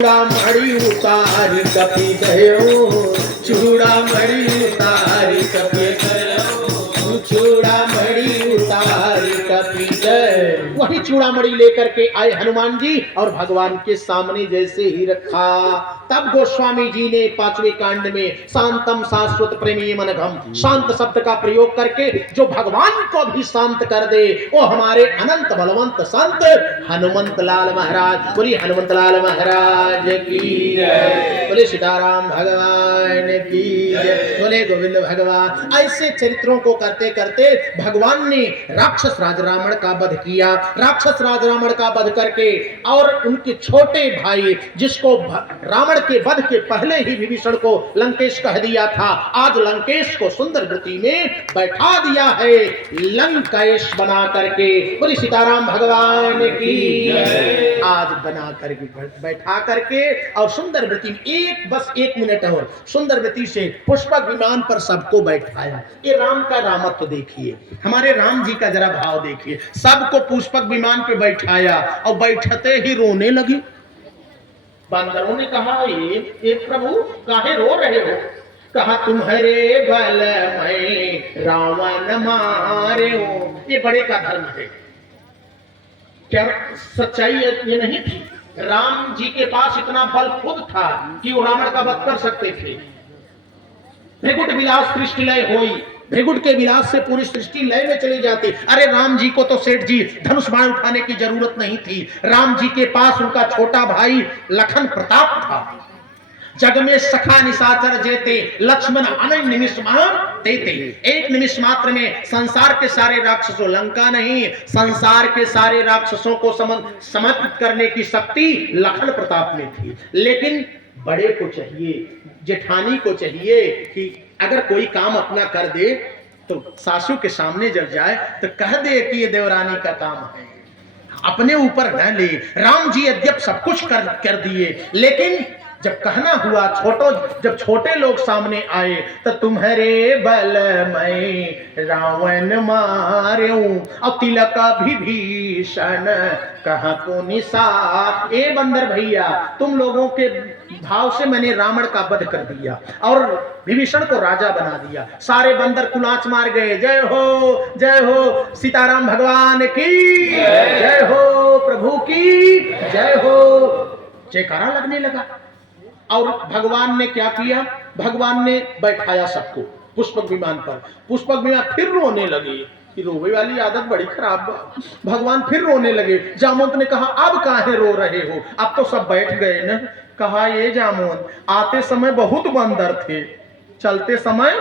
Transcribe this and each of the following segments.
चूड़ामणि उतारी कपि गयो, चूड़ामणि उतारी कपि गयो, चूड़ामणि उतारी कपि गयो। वही चूड़ामणि लेकर के आए हनुमान जी और भगवान के सामने जैसे ही रखा, तब गोस्वामी जी ने 5वें कांड में शांतम शाश्वत प्रेमी मनघम, शांत शब्द का प्रयोग करके जो भगवान को भी शांत कर दे वो हमारे अनंत बलवंत संत हनुमंत लाल महाराज। बोलिए हनुमंत लाल महाराज की जय, बोले सीताराम भगवान की जय, बोले गोविंद भगवान। ऐसे चरित्रों को करते करते भगवान ने राक्षस राज रावण का वध किया। राक्षस राज रावण का वध करके और उनके छोटे भाई जिसको रावण के वध के पहले ही विभीषण को लंकेश कह दिया था, आज लंकेश को सुंदर वृत्ति में बैठा दिया है, लंकेश बना करके। बोली सीताराम भगवान की जय। आज बना करके बैठा करके और सुंदर वृत्ति में बस 1 मिनट और सुंदर वृत्ति से पुष्पक विमान पर सबको बैठाया। ये राम का रामत्व देखिए, हमारे राम जी का जरा भाव देखिए। सबको पुष्पक विमान पे बैठाया और बैठते ही रोने लगे। बंदरों ने कहा ये प्रभु काहे रो रहे हो? कहा तुम्हारे बल में रावण मारे हो। ये बड़े का धर्म है। क्या सच्चाई ये नहीं थी? राम जी के पास इतना बल खुद था कि वो रावण का वध कर सकते थे। भृगुट विलास सृष्टि लय होई, भृगुट के विलास से पूरी सृष्टि लय में चली जाती। अरे राम जी को तो सेठ जी धनुष बाण उठाने की जरूरत नहीं थी। राम जी के पास उनका छोटा भाई लखन प्रताप था। जग में सखा निशाचर जेते, लक्ष्मण अनन्य निमिष देते। एक निमिष मात्र में संसार के सारे राक्षसों, लंका नहीं संसार के सारे राक्षसों को समर्पित करने की शक्ति लखन प्रताप में थी। लेकिन बड़े को चाहिए, जेठानी को चाहिए कि अगर कोई काम अपना कर दे तो सासू के सामने जब जाए तो कह दे कि ये देवरानी का काम है, अपने ऊपर न ले। राम जी यद्यप सब कुछ कर दिए, लेकिन जब कहना हुआ जब छोटे लोग सामने आए तो तुम्हारे बल में रावण मार्यो और तिलक विभीषण कहा को निशा। ए बंदर भैया, तुम लोगों के भाव से मैंने रावण का वध कर दिया और विभीषण को राजा बना दिया। सारे बंदर कुलाच मार गए। जय हो सीताराम भगवान की जय हो, प्रभु की जय हो। जयकारा लगने लगा। और भगवान ने क्या किया? भगवान ने बैठाया सबको पुष्पक विमान पर। पुष्पक विमान फिर रोने लगे। रोवे वाली आदत बड़ी खराब। भगवान फिर रोने लगे। जामवंत ने कहा अब काहे रो रहे हो? अब तो सब बैठ गए न। कहा ये जामवंत, आते समय बहुत बंदर थे, चलते समय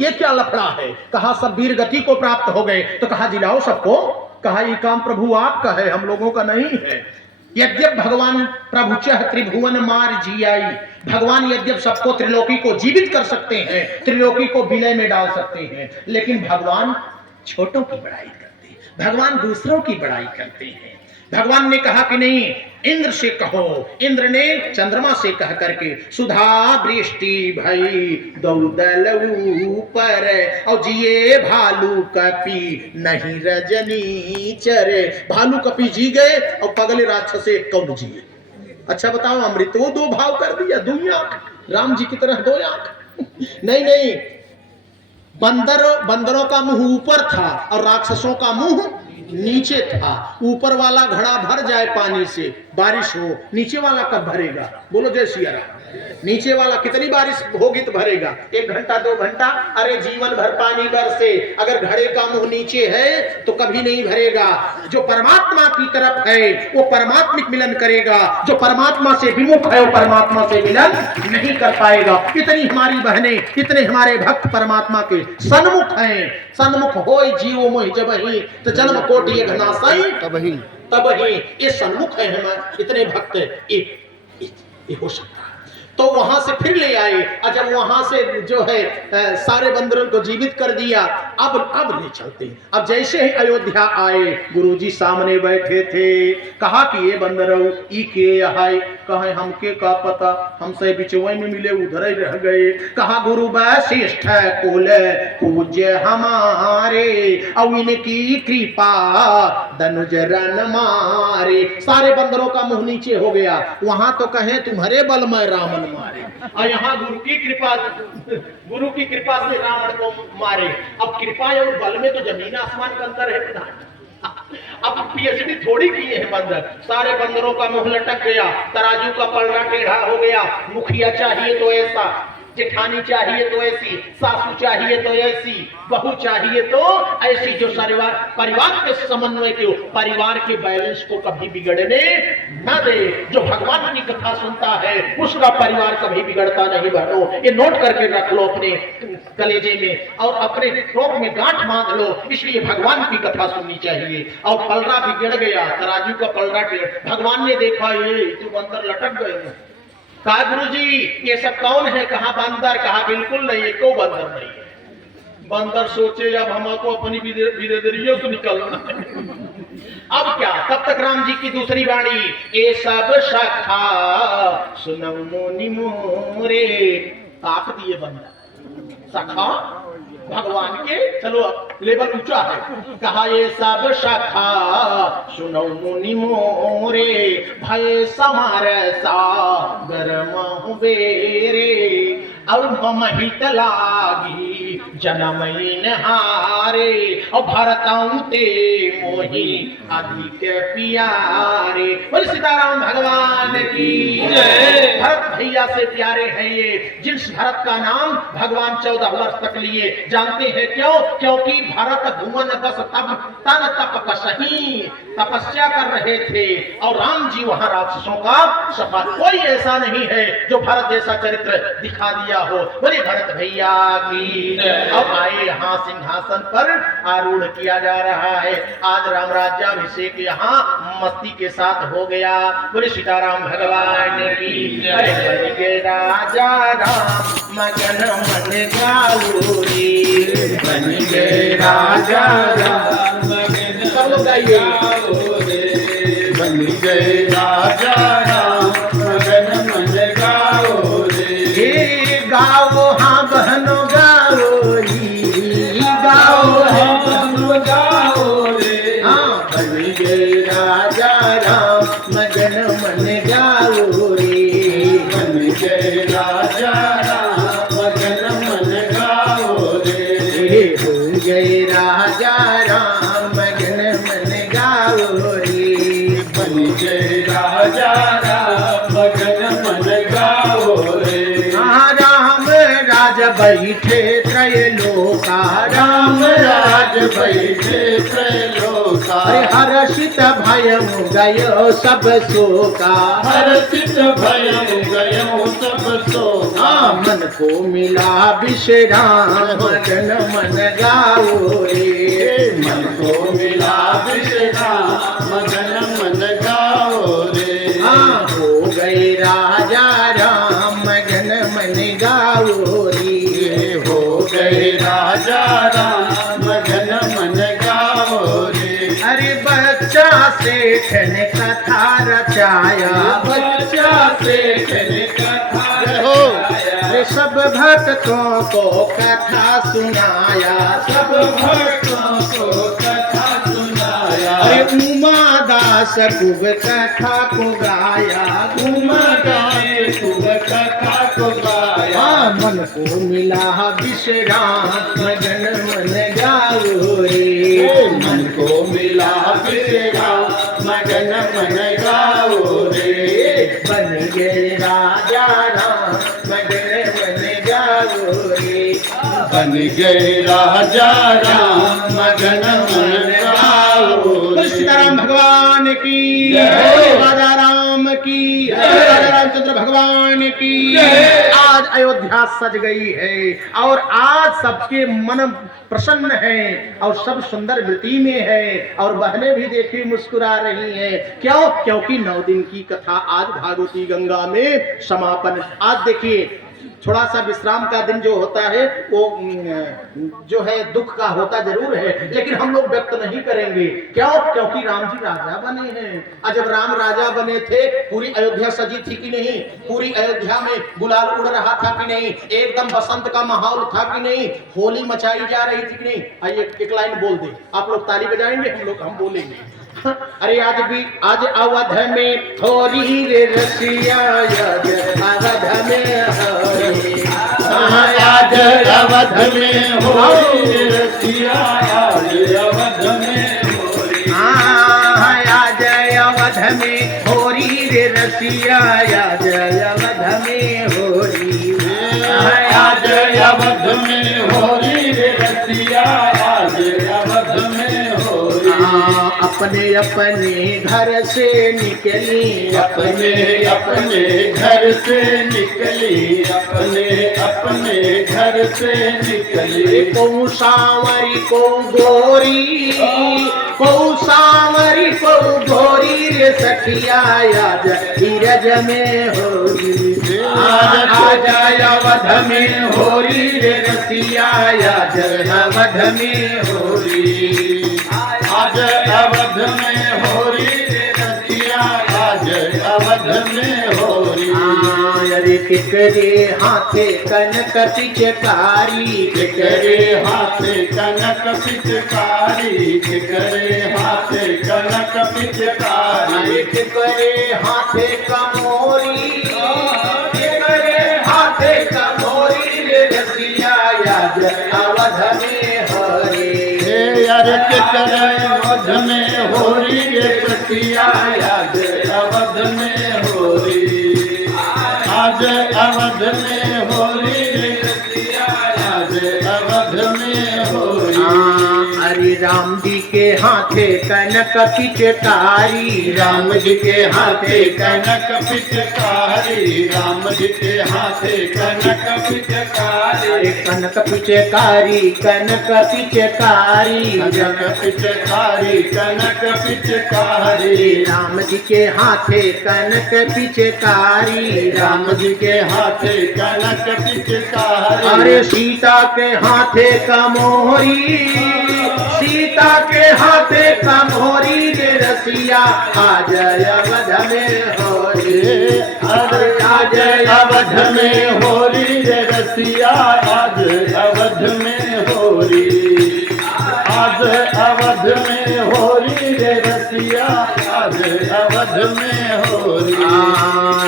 ये क्या लफड़ा है? कहा सब वीर गति को प्राप्त हो गए। तो कहा जिलाओ सबको। कहा ये काम प्रभु आपका है, हम लोगों का नहीं है। यद्यप भगवान प्रभु चह त्रिभुवन मार जियाई, भगवान यद्यप सबको त्रिलोकी को जीवित कर सकते हैं, त्रिलोकी को विलय में डाल सकते हैं, लेकिन भगवान छोटों की बड़ाई करते हैं, भगवान दूसरों की बड़ाई करते हैं। भगवान ने कहा कि नहीं, इंद्र से कहो। इंद्र ने चंद्रमा से कह करके सुधा वृष्टि भई दौदल ऊपर और जिए भालू कपि नहीं रजनी चरे। भालू कपि जी गए और पगले राक्षस से कौन जिए? अच्छा बताओ, अमृत वो 2 भाव कर दिया, 2 आंख, राम जी की तरह 2 आंख। नहीं, बंदरों का मुंह ऊपर था और राक्षसों का मुंह नीचे था। ऊपर वाला घड़ा भर जाए पानी से, बारिश हो, नीचे वाला कब भरेगा? बोलो जय सिया राम। नीचे वाला कितनी बारिश होगी तो भरेगा? 1 घंटा 2 घंटा? अरे जीवन भर पानी बरसे, अगर घड़े का मुंह नीचे है तो कभी नहीं भरेगा। जो परमात्मा की तरफ है वो परमात्मिक मिलन करेगा, जो परमात्मा से विमुख है वो परमात्मा से मिलन नहीं कर पाएगा। इतनी हमारी बहनें, इतने हमारे भक्त परमात्मा के सन्मुख हैं। सन्मुख होय जीवो मोहि जबहि तो जन्म कोटि एक नासई तब ही। ये सन्मुख है हमारे इतने भक्त, ये हो सकता है। तो वहां से फिर ले आए और जब वहां से जो है सारे बंदरों को जीवित कर दिया। अब ले चलते। अब जैसे ही अयोध्या आए, गुरुजी सामने बैठे थे। कहा कि ये बंदर ई के आए, कहे हमके का पता, हमसे बिचवे में मिले उधर ही रह गए। कहा गुरु वशिष्ठ कुल पूज्य हमारे, और इनकी कृपा धनुज रन मारे। सारे बंदरों का मुंह नीचे हो गया। वहां तो कहे तुम्हारे बल में रावण मारे, और यहाँ गुरु की कृपा से रावण को मारे। अब कृपा और बल में तो जमीन आसमान का अंतर है प्रधान। अब पीएचडी थोड़ी किए हैं बंदर। सारे बंदरों का मुंह लटक गया, तराजू का पलड़ा टेढ़ा हो गया। मुखिया चाहिए तो ऐसा, जेठानी चाहिए तो ऐसी, सासू चाहिए तो ऐसी, बहू चाहिए तो ऐसी, जो परिवार के समन्वय के परिवार के बैलेंस को कभी बिगड़ने न दे। जो भगवान की कथा सुनता है उसका परिवार कभी बिगड़ता नहीं बहनों। ये नोट करके रख लो अपने कलेजे में और अपने थोक में गांठ बांध लो। इसलिए भगवान की कथा सुननी चाहिए। और पलड़ा बिगड़ गया, तराजू का पलड़ा टेढ़ा। भगवान ने देखा ये तो बंदर लटक गए। कहा गुरुजी ये सब कौन है? कहा बंदर। कहा बिल्कुल नहीं, एको बंदर नहीं है। बंदर सोचे अब हमको अपनी बिरादरियों से निकलना है। अब क्या? तब तक राम जी की दूसरी वाणी, ये सब शाखा सुनो मुनि मोरे। काट दिए बंदर। सखा भगवान के, चलो लेवल ऊंचा है। कहा ये सब शाखा सुनो मुनि मोरे, भय समार सागर बेरे, और महित लागी जनमैन हारे, और भरताऊं ते मोही अधिक प्यारे। बोल सीताराम भगवान की जय। भरत भैया से प्यारे हैं ये, जिस भरत का नाम भगवान 14 वर्ष तक लिए। जानते हैं क्यों? क्योंकि भरत भुवन दस तप तन तप कसही तपस्या कर रहे थे, और राम जी वहां राक्षसों का सफा। कोई ऐसा नहीं है जो भरत जैसा चरित्र दिखा दिया हो। बोले भरत भैया की। अब आए यहाँ सिंहासन पर आरूढ़ किया जा रहा है। आज राम राज्याभिषेक यहाँ मस्ती के साथ हो गया। बोले सीताराम भगवान की। अरे राजा राम मगन मन गाऊरी, बन गए राजा राम मगन। सब लोग गाइए। बन गए राजा राम मगन मन गाओ रे। गाओ हाँ बहनों गाओ री, गाओ हाँ बहनों गाओ रे। हाँ बन गए राजा राम मगन मन गाओ रे। बन गए राजा राम मगन मन गाओ रे। हो गए राजा राम मगन मन गाओ रे। बन गए राजा राम मगन मन गाओ रे। राम राज बैठे त्रैलोका, राम राज बैठे त्रैलोका। हर्षित भयम गयो सब शोका, हर्षित भयम गयो सब शोका। मन को मिला विश्राम मगन मन गाओ रे। मन को मिला विश्राम मगन मन गाओ रे। हो गए राजा राम मगन मन गाओ रे। हो गए राजा राम मगन मन गाओ रे। अरे बच्चा सेठ ने कथा रचाया, बच्चा सेठ ने कथा रचाया। सब भक्तों को कथा सुनाया, सब भक्तों को कथा सुनाया। उमा दास खूब कथा को गाया, उमा दास खूब कथा को गाया। मन को मिला विश्राम मगन मन गाओ रे। मन को मिला विश्राम मगन मन गाओ रे। बन गए राजा राम मगन मन गाओ रे। बन गए राजा राम मगन मन गाओ रे। सीताराम भगवान की जय। राजा राम की जय। राजा रामचंद्र भगवान की। आज अयोध्या सज गई है और आज सबके मन प्रसन्न है और सब सुंदर वृत्ति में है और बहनें भी देखी मुस्कुरा रही हैं। क्यों? क्योंकि 9 दिन की कथा आज भागवती गंगा में समापन। आज देखिए थोड़ा सा विश्राम का दिन जो होता है वो जो है दुख का होता जरूर है, लेकिन हम लोग व्यक्त नहीं करेंगे। क्यों? क्योंकि राम जी राजा बने हैं। और जब राम राजा बने थे पूरी अयोध्या सजी थी कि नहीं? पूरी अयोध्या में गुलाल उड़ रहा था कि नहीं? एकदम बसंत का माहौल था कि नहीं? होली मचाई जा रही थी कि नहीं? आइए एक लाइन बोल दे, आप लोग ताली बजाएंगे, हम बोलेंगे। अरे आज अवध में थोड़ी रे रसिया, आज अवध में हरी, आज अवध में होरी रसिया, आज अवध में होरी, आज अवध में होरी रे रसिया, आज अवध में होरी, आज अवध में होरी रे रसिया, आज अवध में होरी। अपने अपने घर से निकली, अपने अपने घर से निकली, अपने अपने घर से निकली। को सांवरी को गोरी, को सांवरी को गोरी रे सखिया, आज धीरज में होरी, आज अवध में होरी रे रसिया, आज अवध में होरी, आज अवध में होरी रे रसिया, आज अवध में होरी। अरे केकरे हाथे कनक पिचकारी, केकरे हाथे कनक पिचकारी, केकरे हाथे कनक पिचकारी, केकरे हाथे कमोरी, केकरे हाथे कमोरी रे रसिया, आज अवध में होरी। अरे केकरे अवध में होरी रे रसिया, आज अवध में होरी, आज अवध में होरी रे रसिया, आज अवध में होरी। अरे राम जी के हाथे कनक पिचकारी, राम जी के हाथे कनक पिचकारी, राम जी के हाथे कनक पिचकारी, कनक पिचकारी, कनक पिचकारी, कनक पिचकारी, कनक पिचकारी। राम जी के हाथे कनक पिचकारी, राम जी के हाथे कनक पिचकारी। अरे सीता के हाथे कमोरी, सीता के हाथे कमोरी रे रसिया, आज अवध में होरी, आज अवध में होरी रे रसिया, आज अवध में होरी, आज अवध में होरी रे रसिया, आज अवध में होरी।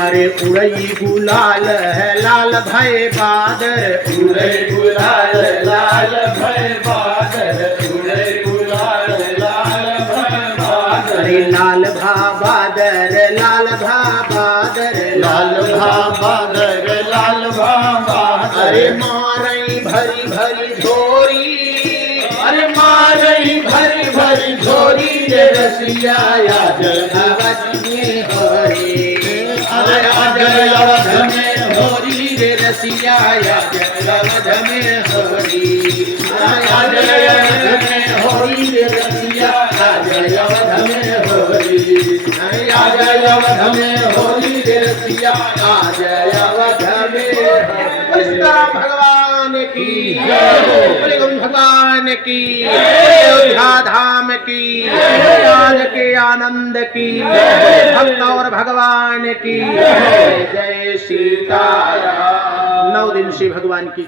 अरे उड़ई गुलाल है लाल भय बादर, उड़ई गुलाल लाल भय बादर, उड़ई गुलाल लाल भय बादर। अरे लाल भा बादर, लाल भा बादर, लाल भा बादर, लाल भा बादर। अरे मारई भरी भरी झोरी, अरे मारई भरी भरी झोरी रे रसिया, आज अवध में होरी, अरे आज अवध में होरी रे रसिया, आज अवध में होरी, आज अवध में होरी रे रसिया, आज अवध में होरी, आज अवध में होरी रे रसिया, आज अवध में। भगवान की जय, भगवान की अयोध्या धाम की, आज के आनंद की, भक्त और भगवान की जय। सीताराम। 9 दिन श्री भगवान की